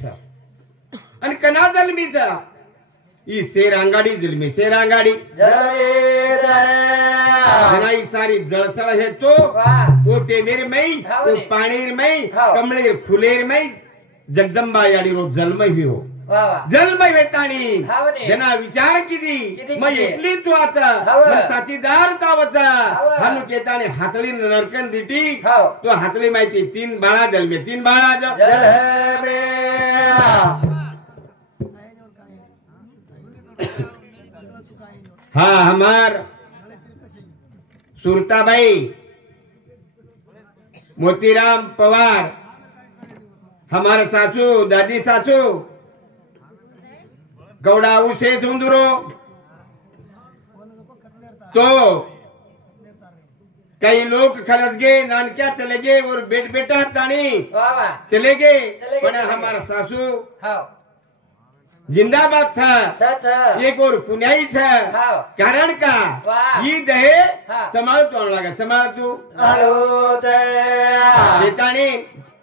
छ आणि कना जलमीचा ई शेरांगाडी जलमी शेरांगाडी जनाई सारी जळतळ है तो वो टेमेर मई वो पाणीर मई कमळेर फुलेर मई जगदंबा याडी रो जलमय भी हो जलमय वेताणी जना विचार किती मग एकली तू आता साथीदार चावचा हानु केताने हातळी नरकन दिटी तो हातळी माहिती 3 बाळा जलमे 3 बाळा जलमे हाँ हमार सुरताबाई मोतीराम पवार हमारे सासू दादी सासू गौड़ाऊ से सुंदरो तो कई लोग खलस गए नानक्या चले गए और बेटा तानी चले गए पर हमारा सासू जिंदाबाद था एक और पुण्याई था कारण का ये दहे समाल तो लगा समाल तू बेताने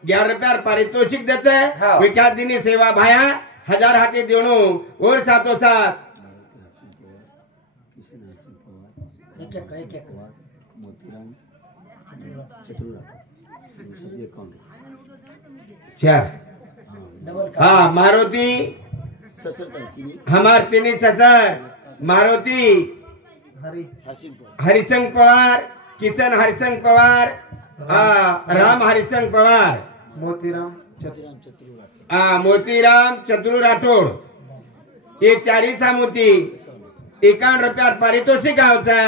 11 रुपया पारितोषिक देते है विख्यात दिनी सेवा भाया 1000 हाथी देणो और साथों साथ हाँ मारुति हमार तीन ससर मारुति हरिशंकर पवार किशन हरिशंकर पवार राम हरिशंकर पवार मोतीराम चतुर राठोड ये 4 सामुती 51 रुपया पारितोषिक आवता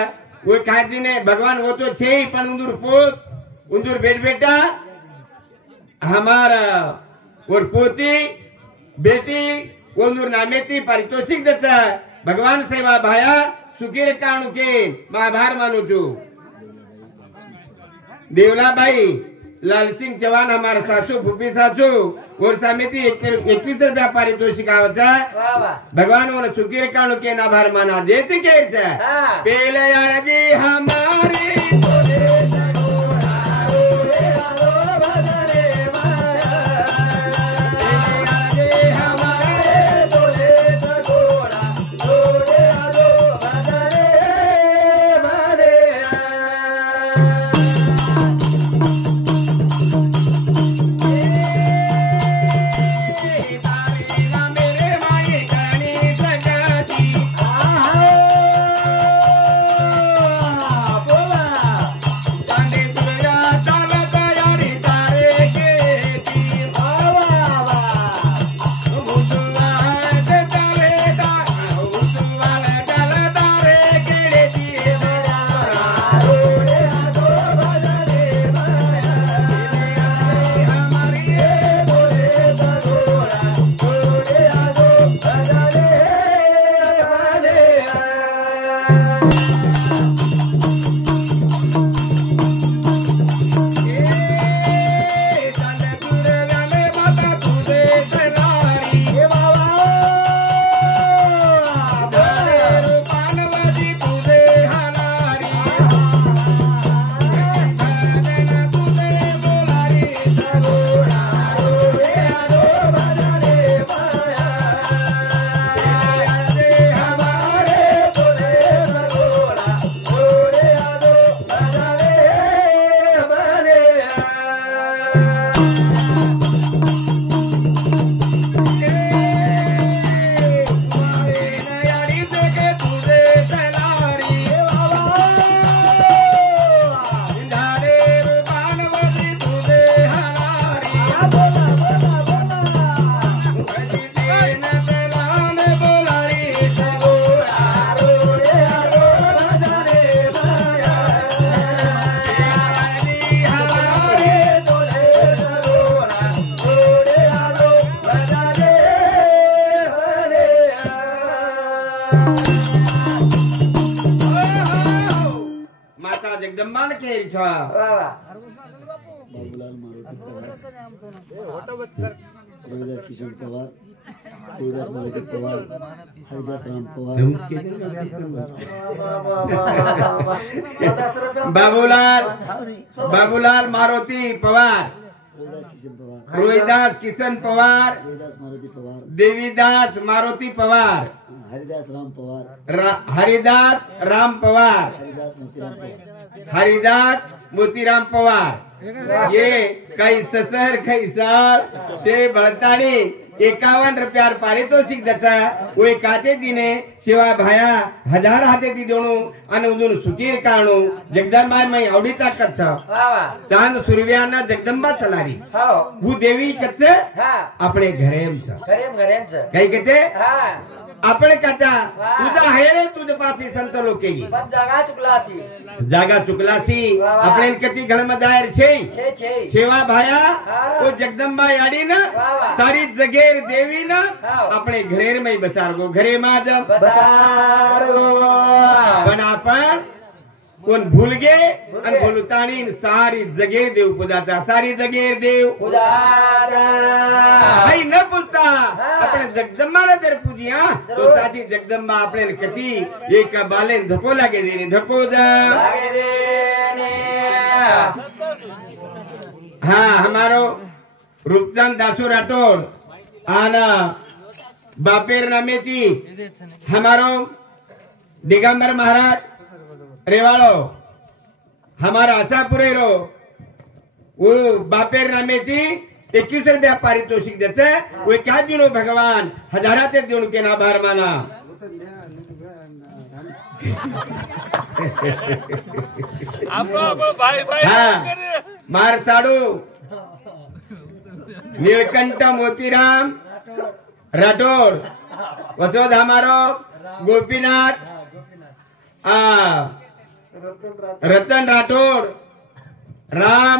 वो खाती ने भगवान वो तो छे ही पण उंदूर पोत उंदूर बेटा हमारा और पोती बेटी उंदूर नामेती पारितोषिक देता भगवान सेवा भाया सुखीर काणू के आभार मानू छू देवलाबाई लाल सिंह चौहान हमारे सासू फूफी सासू और समिति 21 रुपया पारितोषिक आवता भगवान वो सुखीर काणू के आभार माना देते के पहले यार जी हमारे जगदंबा ने केरी छा बाबूलाल मारुति किशन पवार हरिदास मारुति पवार हरिदास राम पवार बाबूलाल मारुति पवार हरिदास किशन पवार रोहिदास किसन पवार, देवीदास मारुती पवार, हरिदास राम पवार, हरिदास मोतीराम पवार, ये कई ससर कई साल से बळताणी 51 रुपयार पारितोषिक दचा वो काते दिने सेवा भाया 1000 हाथे दी दोणो અને ઉદુન સુકીર કાણો જગદંબા મે આવડી તાકત छ ચાંદ સૂર્યાના જગદંબા તલારી હું દેવી કચ્છ આપણે ઘરેમ छ ઘરેમ छ કઈ કચ્છ આપણે કચ્છા तुझा हेरे तुझ पासी संत लोकेगी पण जागा चुकलासी આપણે કતી ઘણમાં જાહેર છે સેवा भाया वो जगदंबा याडी ना सारी जगेर देवी ना આપણે ઘરેર में बचारगो घरे में जब पण आपण कोण भूल गे आणि बोलतानी सारी जगेर देव पुजाता सारी जगेर देव पुजाता आई न बोलता आपण जगदंबाला जर पूजिया तो साची जगदंबा आपले कती एक बाले धको लागे देने धको लागे देने हाँ हमारो रूपचंद दासू राठौड़ आना बापेर नामे थी हमारो दिगंबर महाराज रेवाड़ो हमारा आशापुरे रो वो बापेर नामे थी 21 रुपया पारितोषिक देते वो क्या दिनो भगवान हजाराते दिनों के नाभार माना हाँ मार साड़ू नीलकंठ मोतीराम राठौड़ वसोद हमारो गोपीनाथ रतन राठौड़ राम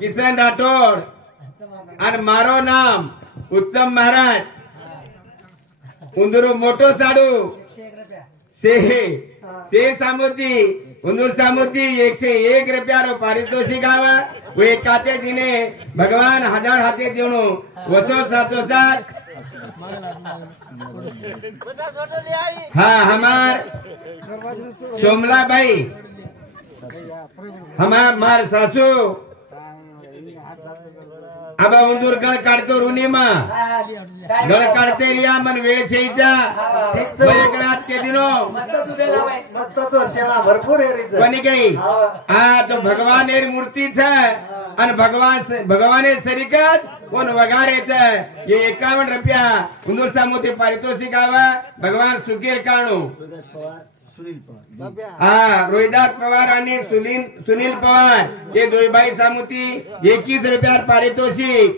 किशन राठौड़ और मारो नाम उत्तम महाराज उंदरो मोटो साडू से सामोती उंदूर सामोती 101 रुपया रो पारितोषिक आवा वो एक काते दिने भगवान 1000 हाथे देणो वसो 707 हाँ हमार सोमला भाई हमार मार सासू अब उंदूर गळ काढतो रुनीमा गळ काढते रिया मन वेळ छेईचा एकलाच के दिनो मस्त तो सेवा भरपूर है कोणी काही हा तो भगवान एर मूर्ती छ आणि भगवाने सरिकत कोण वगारे छ ये 51 रुपया उंदूर सामोते पारितोषिक आवा भगवान सुखीर काणू हाँ रोहिदास पवार आणि सुनील पवार ये दोई भाई सामुती 21 रुपया पारितोषिक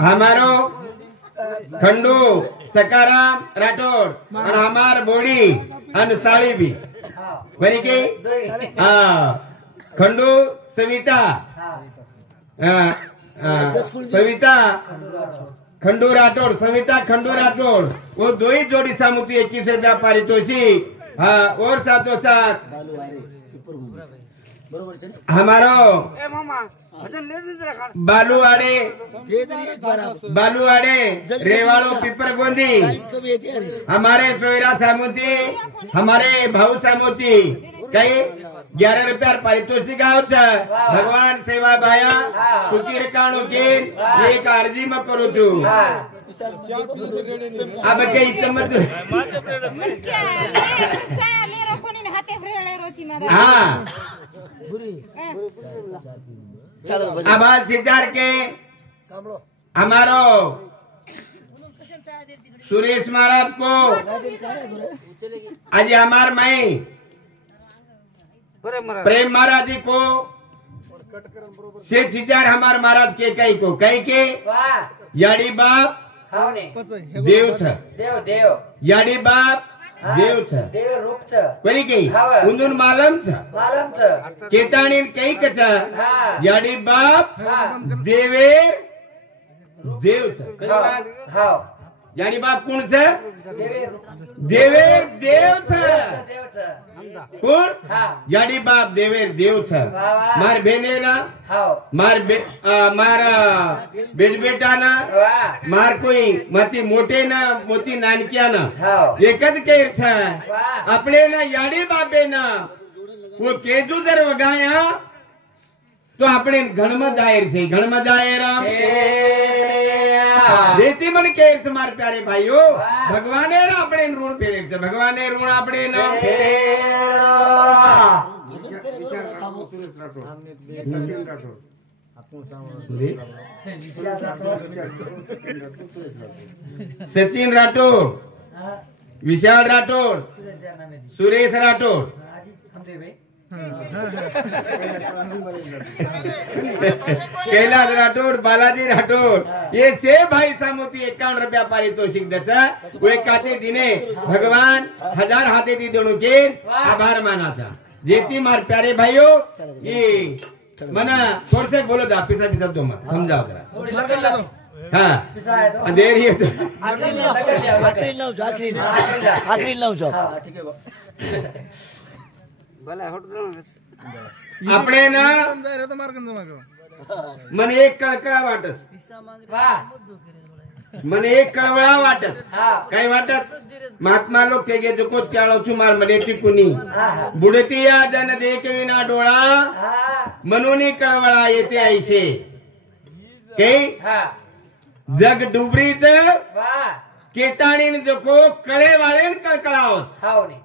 हमारो खंडू सकाराम राठौड़ और हमार बोड़ी अन साड़ी भी बनी के खंडू सविता सविता खंडू राठौड़ सविता खंडू राठौड़ वो दो ही जोड़ी सामुती 21 रुपया पारितोषिक हाँ और साथों साथ हमारो बालू आड़े रेवाड़ो पिपर गोंदी हमारे सोयरा सामुती हमारे भाऊ सामुती कई 11 रुपया पारितोषिक भगवान सेवा भाया सुखीर काणू के एक अर्जी में करू तू अब कई चमच हाँ आवाज सितार के हमारो सुरेश महाराज को आज हमार माई प्रेम महाराज जी को से सितार हमार महाराज के कई को कई के याड़ी बाप देव छ देव याड़ी बाप देव छ देव रूप छ कोणी के उंदून मालम छ केताणी कई कच याड़ी बाप देवेर देव छ याड़ी बाप कोण छ देवेर देव छ कोण याड़ी बाप देवेर देव छ मार बेनेना मार बेट बेटा ना मार कोई मती मोटे ना मोती नानकिया ना एकच केर छ अपने ना याड़ी बापे ना वो केजू जर वगाया તો આપણે ઘણમાં જાહેર છે ઘણમાં જાહેર જેથી મને કે છે મારા પ્યારે ભાઈઓ ભગવાને આપણે ઋણ ફેરવે છે ભગવાને ઋણ આપણે ન સચિન રાઠોડ વિશાલ રાઠોડ સુરેશ રાઠોડ कैलाश राठौड़ बालाजी राठौड़ ये से भाई सामोती 51 रुपया पारितोषिक दचा वो एक काते दिने भगवान 1000 हाथे दी दोनों के आभार माना था जेती मार प्यारे भाइयों ये मना थोड़े से बोलो दा पिसा पिसा दो मत समझाओ जरा हाँ देर ही आखिरी लाओ ठीक है આપણે ના મને એક કળકળા વાટત મને એક કળવળા વાટત કઈ વાટત મહાત્મા લોક કે જે જોકો ચાળો છું માર મને ટીકુની બુડતિયા જન દેખ વિના ડોળા મનોની કળવળા येते આઈશે કે જગ ડુબરી છે કેતાણી ને જોકો કળે વાળે ને કળકળાઓ હાવ ની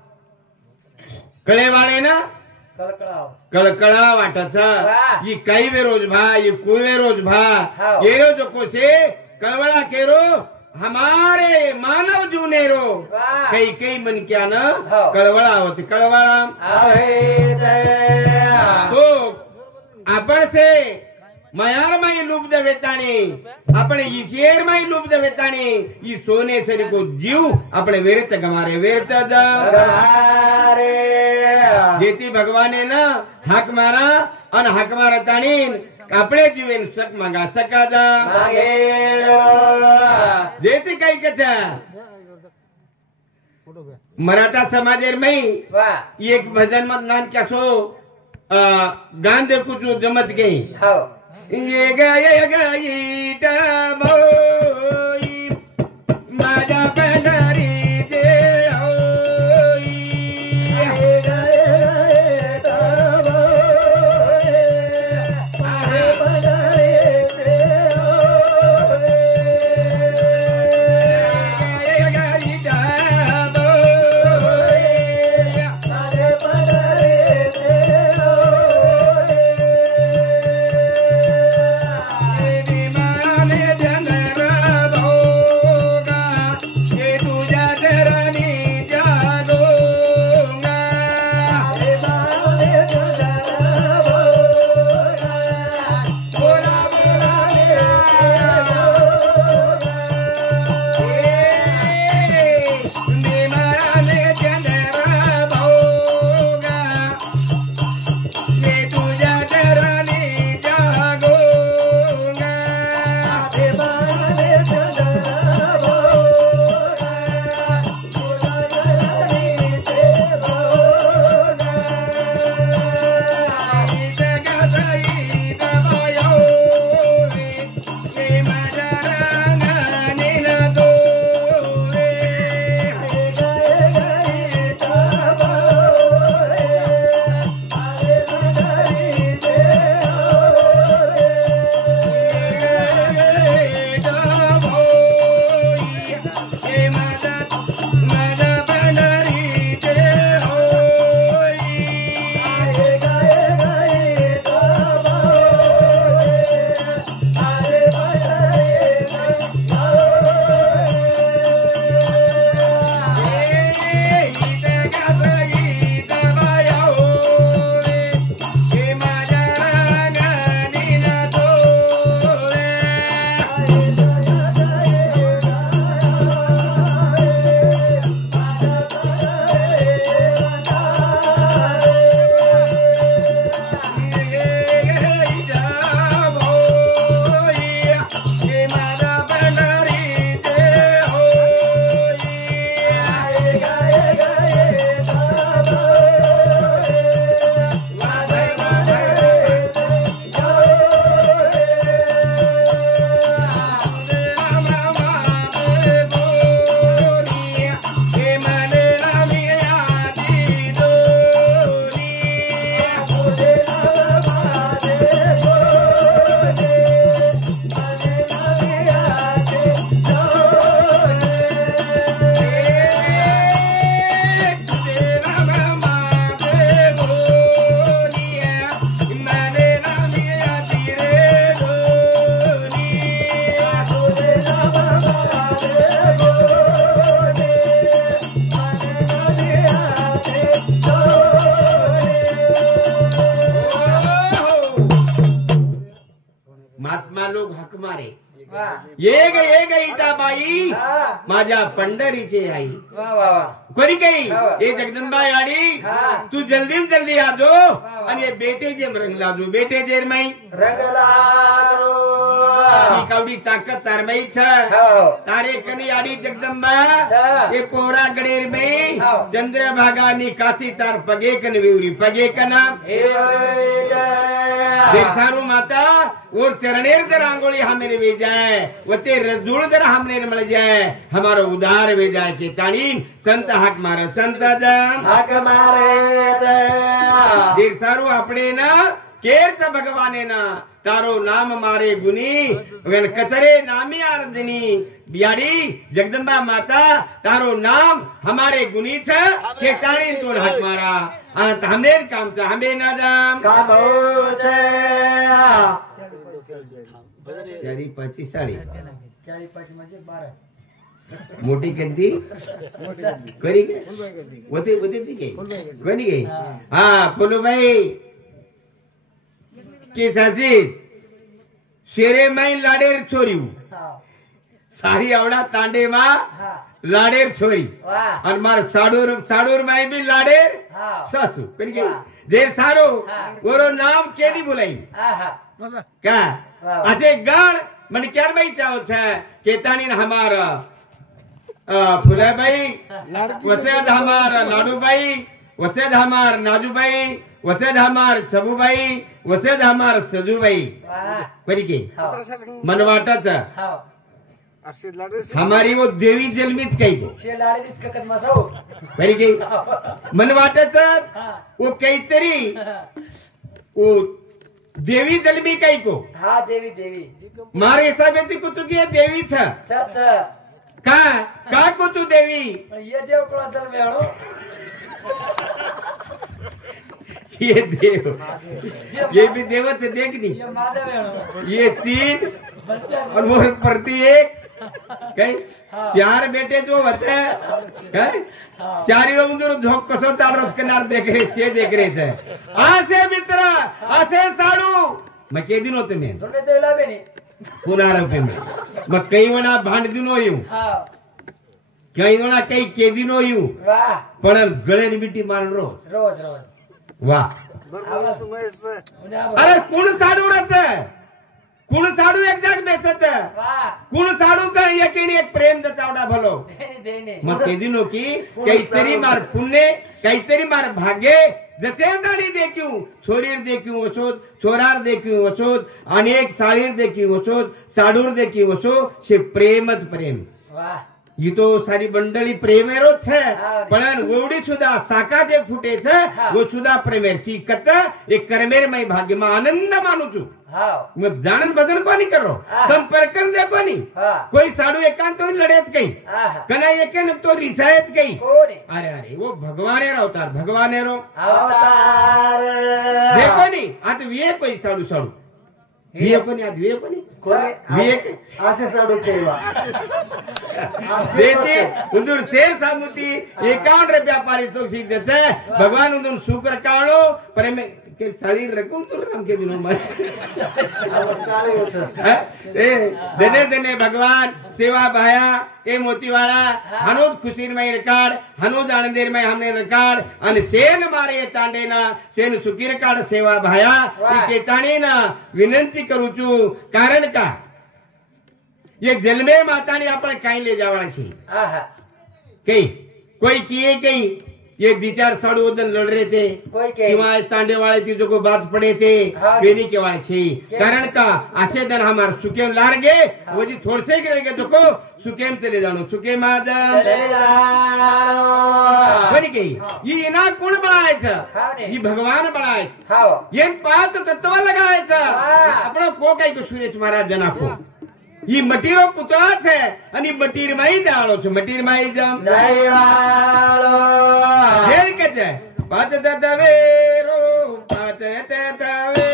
कळे वाले ना कळकळा वाटाचा ये काही वेरोज भा ये कोई वेरोज भा ये रो जो कोसे कळवळा केरो हमारे मानव जुनेरो कई कई मन क्या ना कळवळा होते कळवळा तो आपण से मयार माई लुब्ध वेताणी આપણે ઈ શેર માઈ લુબ્ધ વેતાણી ઈ સોને સરી કો જીવ આપણે વેરત ગમારે વેરત ગમારે જેથી ભગવાને ના હાક મારા અને હાક મારા તાણી આપણે જીવેન સક માંગા સકા જા માગે જેથી કઈ કે છે મરાઠા સમાજેર મઈ એક ભજન મત નામ ક્યાસો ગાન देखू जो जमच गई ये गई डबोई माझ्या पंढरी जे होई ये गई डबोई माझ्या पंढरी जे होई ये गई डबोई माझ्या पंढरी जे होई हाक मारे वा ये ग इटाबाई हा माझ्या पंढरीची आई वा वा वा कोणी काही हा. ये जगदंबा आडी हा. तू जल्दी जल्दी आ जो वा. आणि ये बेटे जे रंग लाजू बेटे जे माई रंगला ती कावडी ताकद तारमाई छ हो तारे कनी आडी जगदंबा छ. ये पोरा गडेर में हो. चंद्रभागा नी काशी तार पगे कन वेवरी पगे कना हे देखारू माता और चरणेर दर आंगोली हमें वे जाए वते रजुल दर हमने मिल जाए हमारो उधार वे जाए के ताणीन संत हाक मारे संत जम हाक मारे देखारू अपने ना केर च भगवाने ना तारो नाम मारे गुनी वेन कचरे नामी आरजनी बियाड़ी जगदंबा माता तारो नाम हमारे गुनी छ के ताणीन तोन हाक मारा अन हमें काम छ हमें ना जाम काम हो चारी पाची साडी 40-5 म्हणजे 12 मोठी गद्दी करी गे होते होते ती गे कोणी गे हा कोलूबाई के सासी शेरे माई लाडेर छोरी हा सारी आवडा तांडे मा हा लाडेर छोरी वा और मार साडूर माई भी लाडेर हा सासू कोणी गे वाह. जे सारो हाँ. ओरो नाम केडी बोलाई आहा का वाह. असे गण मन क्यार बाई चाहो छ केतानी हमारा फुलाबाई वसद हमार लाडूबाई वसद हमार नाजूबाई वसद हमार छबूबाई वसद हमार सजूबाई वा बरी के हो मनवाटाच हो हमारी वो देवी जलमीच काही को शे लाडीच ककत मसाव बरी के मनवाटाच हा वो काहीतरी वो देवी जलमी काही को हा देवी देवी मारे हिसाबे ती कुतुकी देवी छ छछ का को तू देवी ये देव कोळा चल मेळो ये देव ये भी देवत है देखनी ये माधव मेळो ये तीन बस और वो प्रति एक काय हाँ. चार बेटे जो होते हैं काय हाँ. चारी लोग उधर झोंक कसो ताड़ रस किनार देख रहे से देख रहे थे आसे मित्र आसे साडू मैं के दिन होते मैं थोडे देवला बेनी पुनार पे में मैं कई वणा भांड दिनो यूं हा कई वणा कई के दिनो यूं वाह पण गळे ની બીટી માર રોજ रोज रोज वाह म्हणजे अरे कुण साडू रच कुण साडू एक जाग बेसच वाह कुण साडू का यकीन एक प्रेम द चावडा भलो देने देने मग ते दिनो की काहीतरी मार पुण्य काहीतरी मार भाग्य जते दाडी देखू छोरीर देखू वसोद छोरार देखू वसोद अनेक साळीर देखू वसोद साडूर देखू वसो शे प्रेमच प्रेम वाह ही तो सारी मंडळी प्रेमेरोच છે હા. પણ ઓવડી સુધા સાકા જે ફૂટે છે હા. वो सुधा प्रेमेर છી કત એક કરમેરમય ભાગ્યમાં આનંદ માનું છું हाव मैं जानन बदन कोनी करो હા. संपर्क दे कोनी हा कोई साडू एकांत होई लढेच काही आहा कना एकेन तो रिसायच काही कोणी अरे अरे वो भगवानेरो अवतार भगवानेरो अवतार देखो नी आता विये कोई साडू साडू विये कोनी आज विये कोनी विये असे साडू केवा देते उधर शेर सामुती 51 रुपया पारितोषिक देते भगवान उधर शुक्र काणो पर में के साड़ी रखूं तो काम के दिनों में ए दने दने भगवान सेवा भाया ए मोतीवाड़ा हनोद खुशीर में रिकॉर्ड हनोद आनंदेर में हमने रिकॉर्ड अन सेन मारे तांडे ना सेन सुखी रिकॉर्ड सेवा भाया के ताणे ना विनंती करू छु कारण का ये जन्मे माता ने आपण काई ले जावा छी आहा कई कोई किए कई ये दिचार साडू उदन लड़ रहे थे कोई के किंवा तांडे वाले ती जो को बात पड़े थे हाँ। वेनी के वाले छी कारण का आसे दन हमार सुकेम लार गे हाँ। वो जी थोड़ से गिरे के जो को सुकेम चले जानो सुकेम आ जा चले जाओ बनी गई हाँ। ये ना कुण बनाए छ हाँ ने। ये भगवान बनाए छ हाव ये पांच तत्व लगाए छ हाँ। अपनो को कई को सुरेश महाराज जना को ये मटीरो पुतळा છે અને મટીર માં જાળો છે મટીર માં જમ જયવાળો ફેર કે છે પાચ તવેરો પાચ તવેરો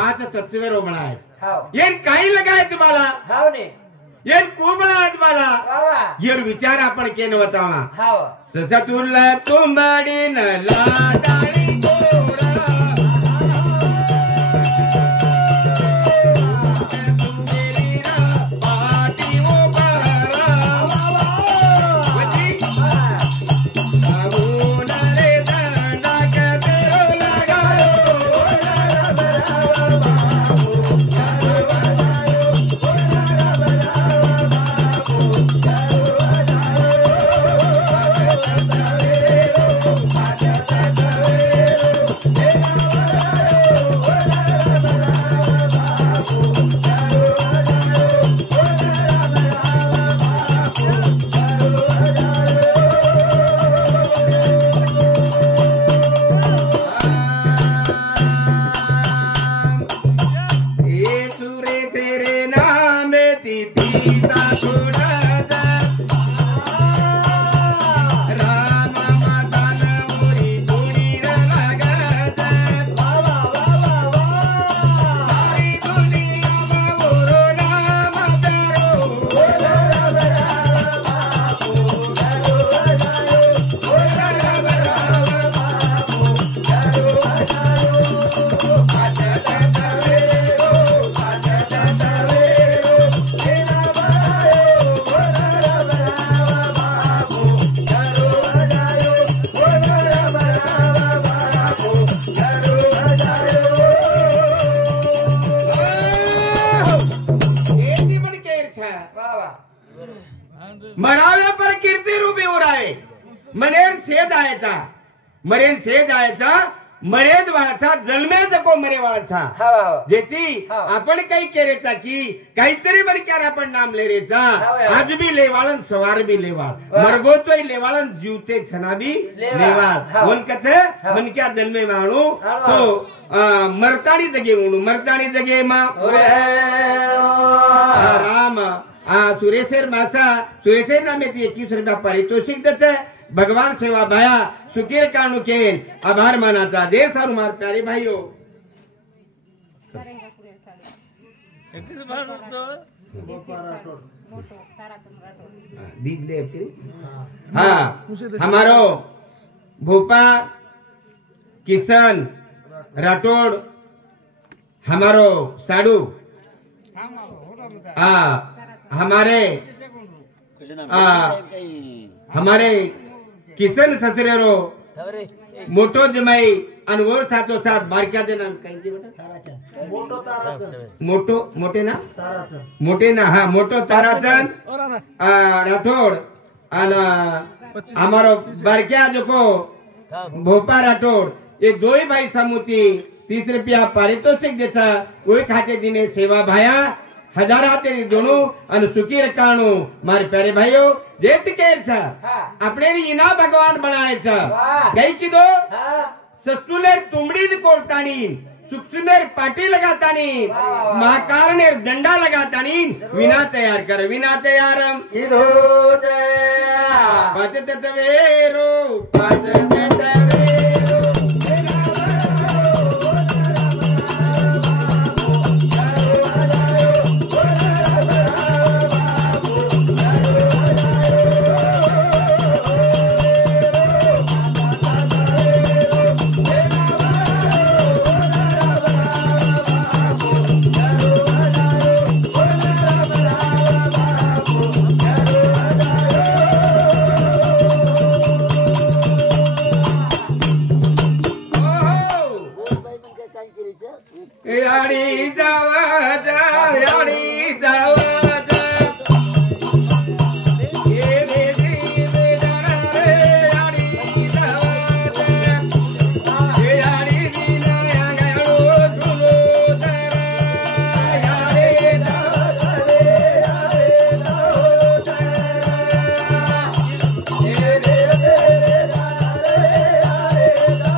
पांच तत्वेरो बनाए हाव ये काई लगाए तुम्हाला हाव ने ये कुंबळा तुम्हाला बाबा ये विचार आपण केन बतावा हाव ससतुल कुंबडी न लाडाळी गोरा मरावे पर कीर्ती रूपी उराय मनेर छेद आयचा मरेन छेद आयचा मरेद वाळचा जन्मेच को मरे वाळचा हाव जेती आपण काही केरेचा की काहीतरी बरक्यार आपण नाम लेरेचा आज भी लेवाळन सवार भी लेवाळ मरगोतोय लेवाळन जीवते छना भी लेवाळ मन कच मन क्या जन्मे वाळू तो मरताणी जगे म्हणू मरताणी जगे मा राम सुरेशेर मासा सुरेशेर नामे 21 रुपया पारितोषिक दच भगवान सेवा भाया सुखीर काणू केन आभार मानाचा दे सारू मार प्यारे भाईओ हाँ हमारो भोपा किशन राठौड़ हमारो साडू हमारे किशन ससरेरो मोटो जमाई अनवर साथो साथ बारक्या दे नाम कहीं दे बेटा मोठो ताराचंद मोटो मोटे ना ताराचंद मोटे ना हाँ मोटो ताराचंद राठौड़ हमारो बारक्या जो को भोपा राठौड़ ये दो ही भाई समुती 30 रुपया पारितोषिक देता वही खाते दिने सेवा भाया हजारा तेरी दोनों अन सुखी रकाणो मारे प्यारे भाइयों जेत केर छा अपने ने इना भगवान बनाए छा कई की दो सस्तुलेर तुमड़ी कोरतानी सुखसुंदर पाटी लगातानी महाकारणेर डंडा लगातानी विना तैयार कर विना तैयारम इधो जया पाचत तवेरो पाचत तवेरो याडी जावाचा याडी जावाचा ये बेदी बेडा रे याडी जावाचा ये याडी दिना यागळो झुलो दरा याडी जावाचा रे याडी जावाचा ये बेदी बेडा रे याडी जावाचा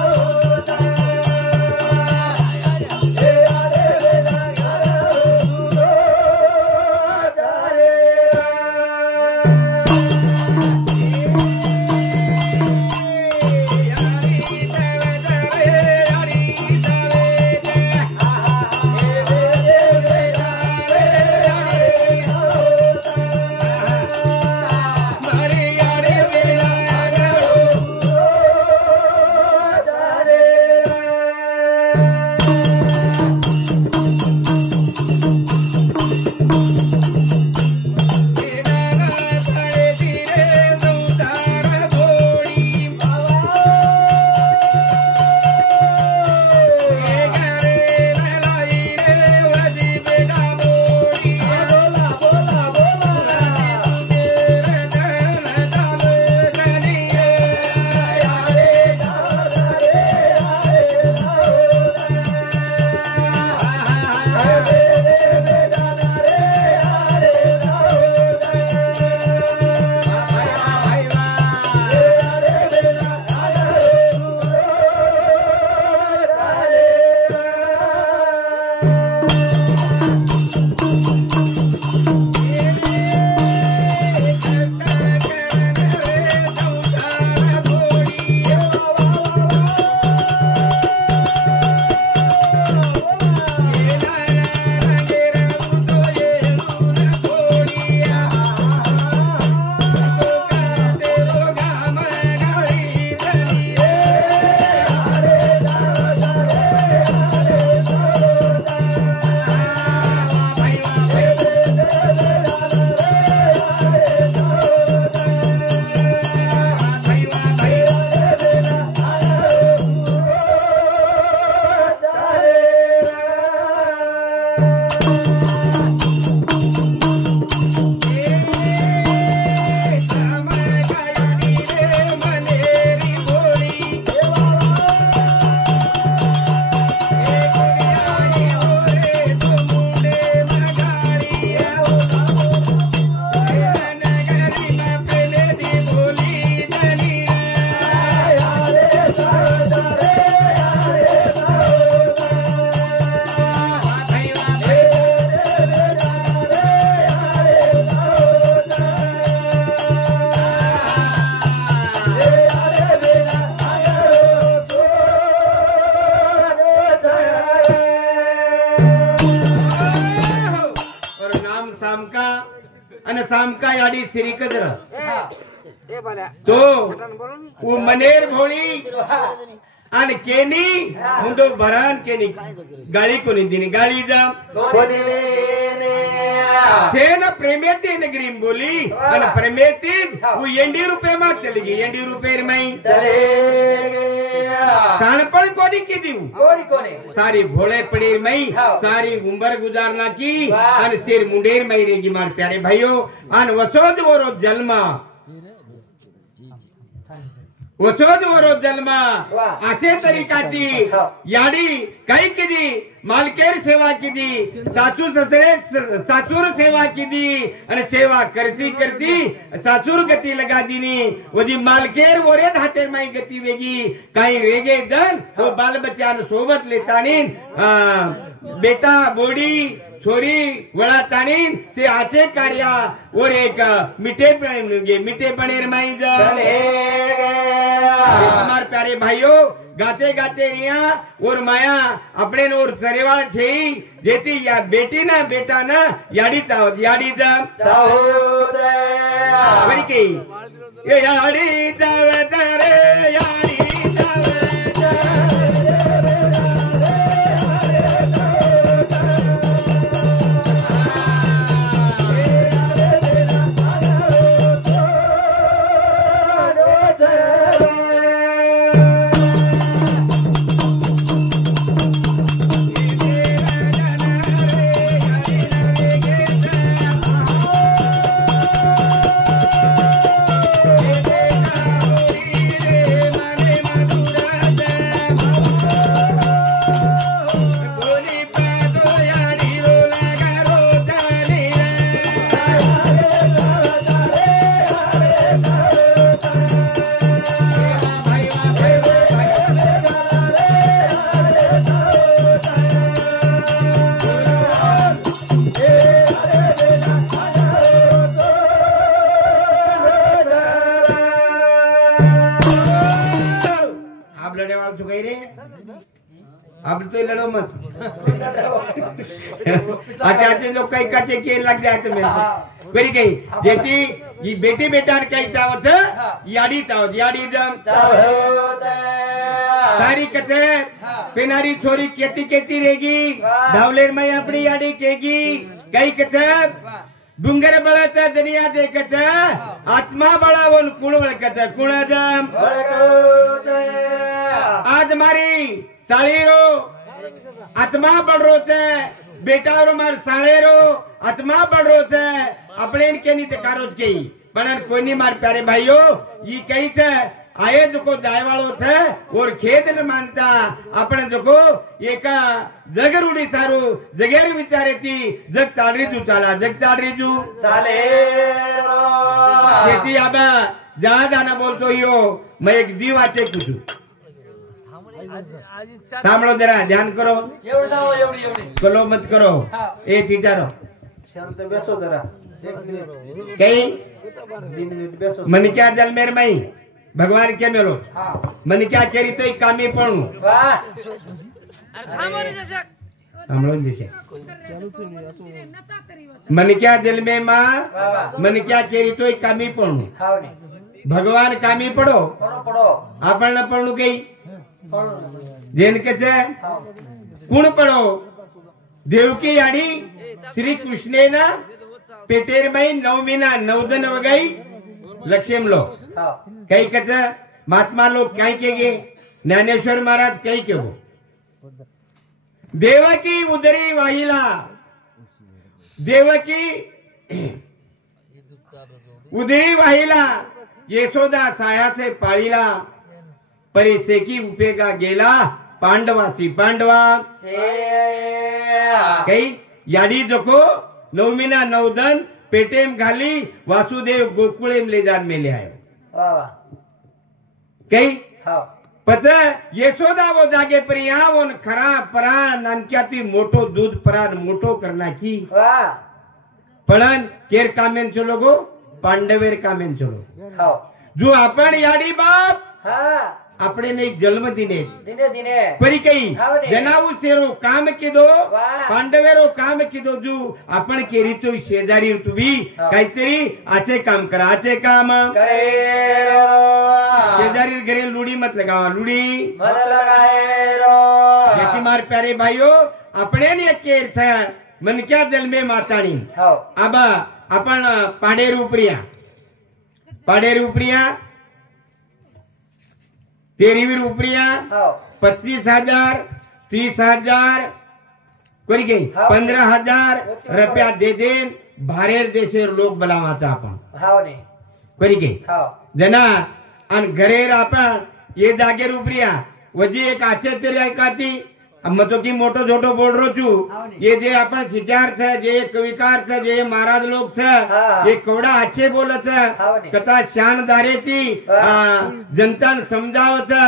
અને સામકા યાડી શ્રી કદર હા તો उ मनेर भोळी आणि केनी मुंडो भरान केनी गाळी कोणी दिनी गाळी जा सेन प्रेमेती नगरीम बोली आणि प्रेमेती उ एंडी रुपये मा चली गई एंडी रुपये माई साणपण कोणी की दीव कोणी कोणी सारी भोळे पड़ी मई सारी उम्र गुजारना की आणि सिर मुंडेर मई रेगी मार प्यारे भाइयों आणि वसोद वरो जन्मा वसोद वरो जन्मा असे तरीका ती याडी काही किदी मालकेर सेवा किदी सासू ससरे सासूर सेवा किदी आणि सेवा करती करती सासूर गती लगा दिनी वजी मालकेर वरेत हातेर माई गती वेगी काही रेगे दन वो बाल बच्चान सोबत लेतानीन बेटा बोडी छोरी वळा ताणीन से आचे कार्या और एक मिठे पनेर माई जाने हमार प्यारे भाइयों गाते गाते रिया और माया अपने नोर सरेवाळ छे जेती या बेटी ना बेटा ना याडी चाव याडी जा बरी के ये याडी चाव रे याडी चाव अब तो लड़ो मत आचे लोग काही काचे के लग जाते में बरी गई जेती ये बेटी बेटा काही चावत याडी चावत याडी जम सारी कचे पेनारी छोरी केती केती रहेगी धावलेर में अपनी याडी केगी काही कचे डुंगर बळाचा दुनिया देखच आत्मा बळावून कुळ वळकच कुळ जम आज मारी साळीरो आत्मा बड़रो छे बेटा रो मार साळेरो आत्मा बड़रो छे अपने केनी ते कारोज केई पण कोनी मार प्यारे भाइयों ई कही छे आये जो जाय वाळो छे और खेद न मानता आपण जो एक जग रूढी सारू जगेर विचारे ती जग चालरी जू चाला जग चालरी जू चाले येती आबा जादाना बोलतो यो मैं एक दीवाचे कुछु सांभळो जरा ध्यान करो कलो मत करो ए विचारो शांत बेसो जरा कई मन क्या जल मेर मई भगवान के मेलो मन क्या केरी तो एक कामी पणू हमलो जैसे मन क्या जल में मां मन क्या केरी तो एक कामी पणू भगवान कामी पडो आपण न पणू कई जेन के छे कुण पडो देवकी याडी श्री कृष्णे ना पेटेर बाई 9 महीना 9 दिन वगाई लक्ष्यम लो कई कच महात्मा लोग कई केगे ज्ञानेश्वर महाराज कई केहो देवकी उदरी वाहिला देवकी उदरी वाहिला, यशोदा सायाचे पाळीला, परिसेकी उपेगा गेला, पांडवासी पांडवा काही याडी जको नवमीना नवदन पेटेम घाली, वासुदेव गोकुळेम ले जान मेले आहे काही पच यशोदा वो जागे प्रिया वो खरा परान नानक्याती मोठो दूध परान मोठो करना की पण केर कामेन चलो गो पांडवेर कामेन चलो जो आपण याडी बाप આપણે ને જન્મ દિને દિને પરી કઈ જનાવું સેરો કામ કીધો પાંડવેરો કામ કીધો જો આપણ કેરી તો શેજારી તુવી કાઈતરી આચે કામ કરા આચે કામ કરે શેજારી ઘરે લૂડી મત લગાવા લૂડી મત લગાએ રો જેથી માર પ્યારે ભાઈઓ આપણે ને કેર છે મન ક્યા જન્મે માતાણી આબા આપણ પાડેર ઉપરિયા तेरीवीर उपरिया 25,000 30,000 कोणी काही 15,000 रुपया दे देन बाहेर देशेर लोक बोलावाचा आपण कोणी काही जना आणि घरेर आपण ये जागेर उपरिया वजी एक आचे तरी ऐकाती मग तो की मोठो छोटो बोल रो छू ये जे आपण शिचार छे जे कविकार छे जे महाराज लोक छे ये कवडा आछे बोले छे कथा शानदारे थी जनतान समजाव छे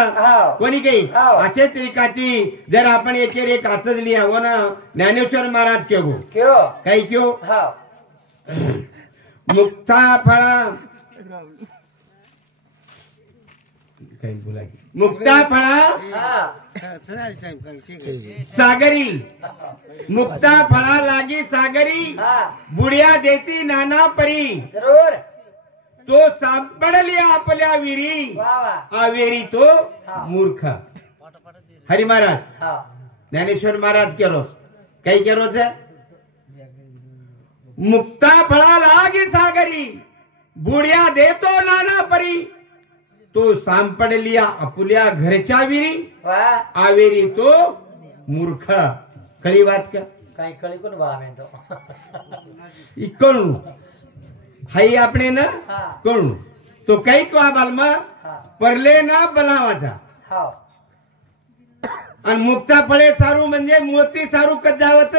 कोणी काही आछे तरीकाती जर आपण एक हातच लिया वो ना ज्ञानेश्वर महाराज केगो क्यों काही क्यों मुक्ता फळा काही बोला मुक्ता फळा सागरी मुक्ता फळा लागी सागरी बुडिया देती नाना परी जरूर तो सापडल्या आपल्या विरी आवेरी तो मूर्ख हरी महाराज ज्ञानेश्वर महाराज केरो काही केरो छे मुक्ता फळा लागी सागरी बुडिया देतो नाना परी तो सांपडलिया आपुल्या घरच्या विरी आवेरी तो मूर्ख कळी बात का काही कळी कोण बाने तो इकोण हाई આપણે ना कोण तो काही को बालमा परले ना बनावाचा आणि मुक्ता फळे सारू म्हणजे मोती सारू कजावत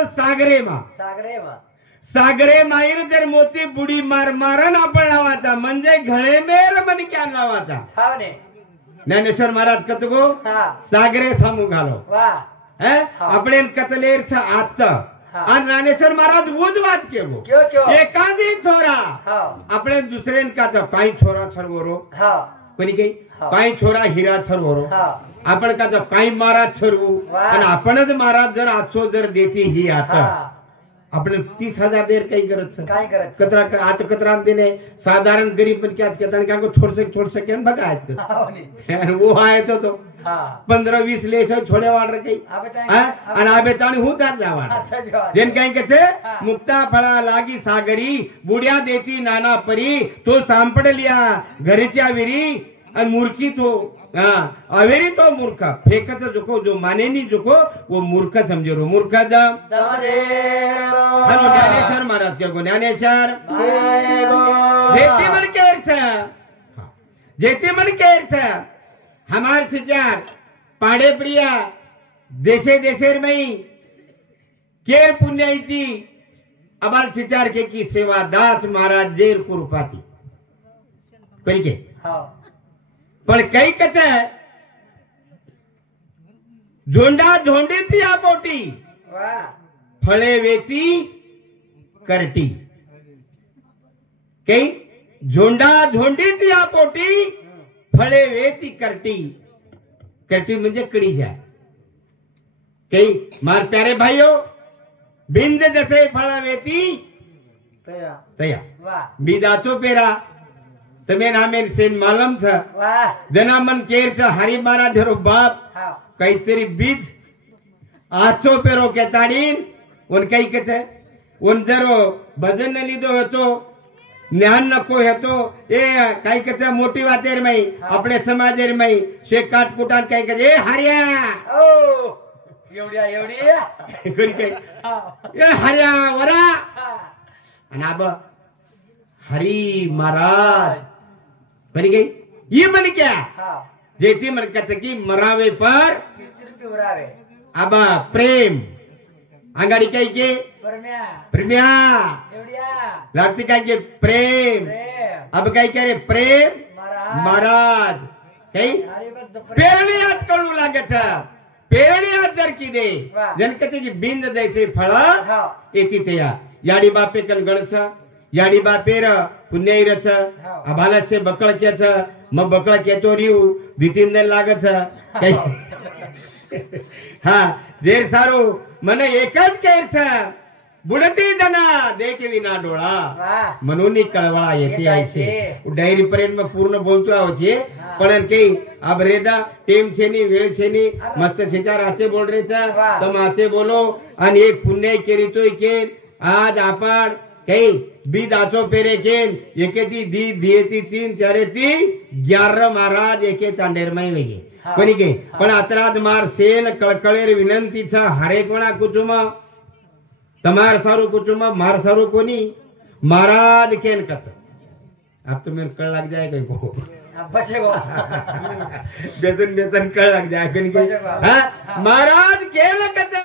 सागरे माईर जर मोती बुडी मारन आपण लावाचा म्हणजे घळे मेल मन क्या लावाचा ज्ञानेश्वर महाराज कतगो सागरे सामू घालो આપણે कतलेर छ आत आणि ज्ञानेश्वर महाराज उज बात केगो एखादी छोरा આપણે दुसरेन का काही छोरा छरवरो कोणी काही काही छोरा हिरा छरवरो आपण का काही महाराज छरवू आणि आपणच महाराज जर आजो जर देती ही आता આપણે 30,000 देर काही करत कतरा आता कतरा देने साधारण गरीब पण क्या कहता है को छोड़ सके बघा आज वो आए तो 15-20 ले छोड़े वाड़ रही आणि आबे ताणी हूं तार जावा जेन काही कचे मुक्ता फळा लागी सागरी बुड्या देती नाना परी तो सांपडलिया घरच्या विरी आणि मूर्खी तो अवेरी तो मूर्ख फेकच जोको जो माने नहीं जोको वो मूर्ख समझे रो मूर्ख समझे हेलो ज्ञानेश्वर महाराज के ज्ञानेश्वर जेती मन केर छ हमार छिचार पाड़े प्रिया देशे देशेर मई केर पुण्य इति अबाल छिचार के की सेवा दास महाराज जेर कुरुपाती करी के पण काही कच झोंडा झोंडीची आपोटी फळे वेती करटी काही झोंडा झोंडीची आपोटी फळे वेती करटी करटी म्हणजे कडी जाय काही मार प्यारे भाइयों बिंद जसे फळा वेती तया बीजाचो पेरा તમે નામે સેન માલમ છે જનામન કેર છે હરી મારા જરો બાપ કઈતરી બીજ આછો પેરો કે તાડીન ઓન કઈ કે છે ઓન જરો ભજન ને લીધો હતો જ્ઞાન नको હતો એ કઈ કે છે મોટી વાતેર મઈ આપણે સમાજેર મઈ શેક કાટ કુટાન કઈ કે એ હરિયા ओ एवढ्या कोणी कई ए हरिया वरा आणि अब हरी महाराज बनी गई ये बन क्या हाँ जेती मन की मरावे पर कीर्ती उरावे अब प्रेम अंगाड़ी कही के परम्या प्रेम्या एवढ्या लड़ती कही के प्रेम प्रेम अब कही करे प्रेम महाराज महाराज कही हरिबद्ध पेरणी आज कळू लागत पेरणी आज जर की दे वा. जनकते की बिंद जैसे फळ हा येती ते याडी बापे कन गणच याडी बापेर पुण्यरच हा. आभालाचे बकळक्याच मग बकळ केतो रिव भीतीन नाही लागत हा जेर सारो મને એક જ કહે છે बुडती दना देख विना डोळा वा म्हणून कळवळा येते येत आहे आहे डायरी पर्यंत में पूर्ण बोलतो आहो छे हाँ. पण कई अब रेदा टेम छेनी वेळ छेनी मस्त छेचार आचे बोल रे छा वाह. तुम आचे बोलो आणि एक पुण्य केरी तोय के आज आपण कई बी दाचो पेरे केन एकेती दी दियेती 3 4 11 महाराज एके चांडेर माई वेगे हाँ. कोणी के पण अतराज मार सेन कळकळेर विनंती छ हरे कोणा कुटुंब तमार सारू कुटुंब मार सारू कोणी महाराज केन कस अब तो मेरे कल लग जाएगा को अब बचेगो बेसन बेसन कल लग जाएगा बचेगो. महाराज केन कस